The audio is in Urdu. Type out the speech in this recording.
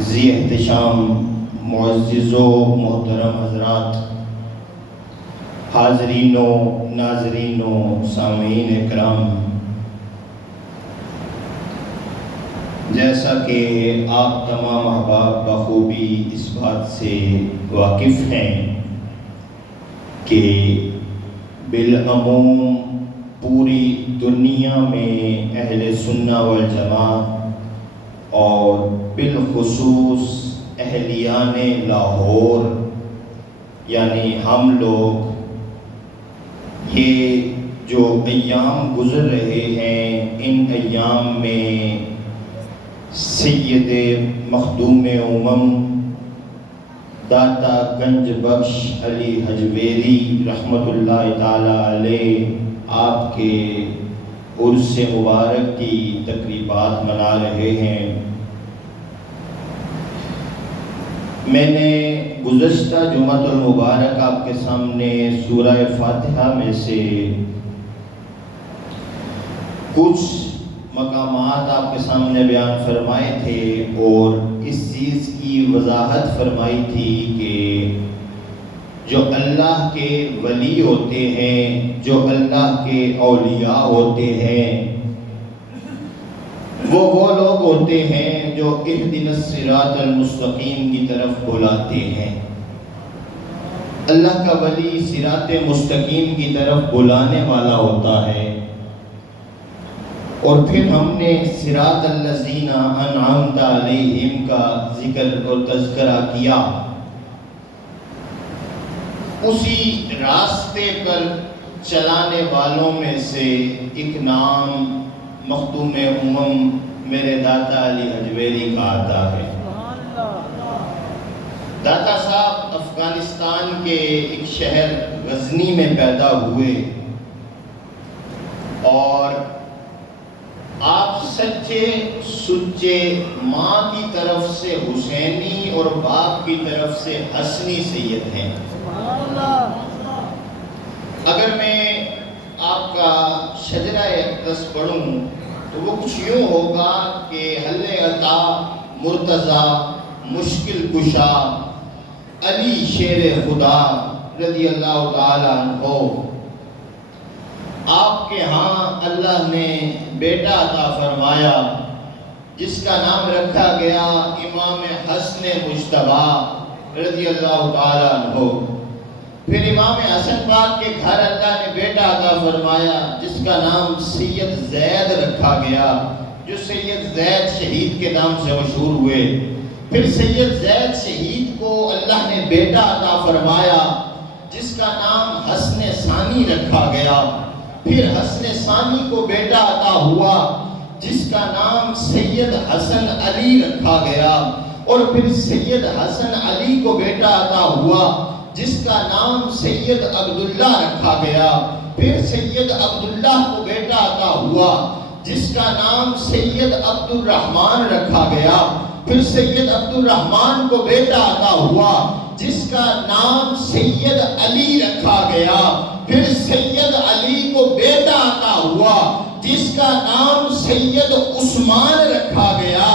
ذی احتشام معزز و محترم حضرات، حاضرین و ناظرین و سامعین اکرام، جیسا کہ آپ تمام احباب بخوبی اس بات سے واقف ہیں کہ بالعموم پوری دنیا میں اہل سنہ والجماعت اور بالخصوص اہلیان لاہور یعنی ہم لوگ یہ جو ایام گزر رہے ہیں، ان ایام میں سید مخدوم داتا گنج بخش علی حجویری رحمۃ اللہ تعالی علیہ آپ کے عرس مبارک کی تقریبات منا رہے ہیں۔ میں نے گزشتہ جمعۃ المبارک آپ کے سامنے سورہ فاتحہ میں سے کچھ مقامات آپ کے سامنے بیان فرمائے تھے اور اس چیز کی وضاحت فرمائی تھی کہ جو اللہ کے ولی ہوتے ہیں، جو اللہ کے اولیاء ہوتے ہیں، وہ لوگ ہوتے ہیں جو اہدنا الصراط المستقیم کی طرف بلاتے ہیں۔ اللہ کا ولی صراط مستقیم کی طرف بلانے والا ہوتا ہے۔ اور پھر ہم نے صراط الذین انعمت علیہم کا ذکر اور تذکرہ کیا۔ اسی راستے پر چلانے والوں میں سے ایک نام مخدوم میرے داتا علی حجویری کا آتا ہے۔ داتا صاحب افغانستان کے ایک شہر غزنی میں پیدا ہوئے اور آپ سچے سچے ماں کی طرف سے حسینی اور باپ کی طرف سے حسنی سید ہیں۔ اگر میں آپ کا شجرہ اقدس پڑھوں تو وہ کچھ یوں ہوگا کہ حل عطا مرتضی مشکل کشا علی شیر خدا رضی اللہ تعالی عنہ۔ آپ کے ہاں اللہ نے بیٹا عطا فرمایا جس کا نام رکھا گیا امام حسن مجتبی رضی اللہ تعالی عنہ۔ پھر امام حسن پاک کے گھر اللہ نے بیٹا عطا فرمایا جس کا نام سید زید رکھا گیا، جو سید زید شہید کے نام سے مشہور ہوئے۔ پھر سید زید شہید کو اللہ نے بیٹا عطا فرمایا جس کا نام حسن ثانی رکھا گیا۔ پھر حسن ثانی کو بیٹا عطا ہوا جس کا نام سید حسن علی رکھا گیا، اور پھر سید حسن علی کو بیٹا عطا ہوا جس کا نام سید عبداللہ رکھا گیا۔ پھر سید عبداللہ کو بیٹا عطا ہوا جس کا نام سید عبد الرحمن رکھا گیا۔ پھر سید عبد الرحمن کو بیٹا عطا ہوا جس کا نام سید علی رکھا گیا۔ پھر سید علی کو بیٹا عطا ہوا جس کا نام سید عثمان رکھا گیا۔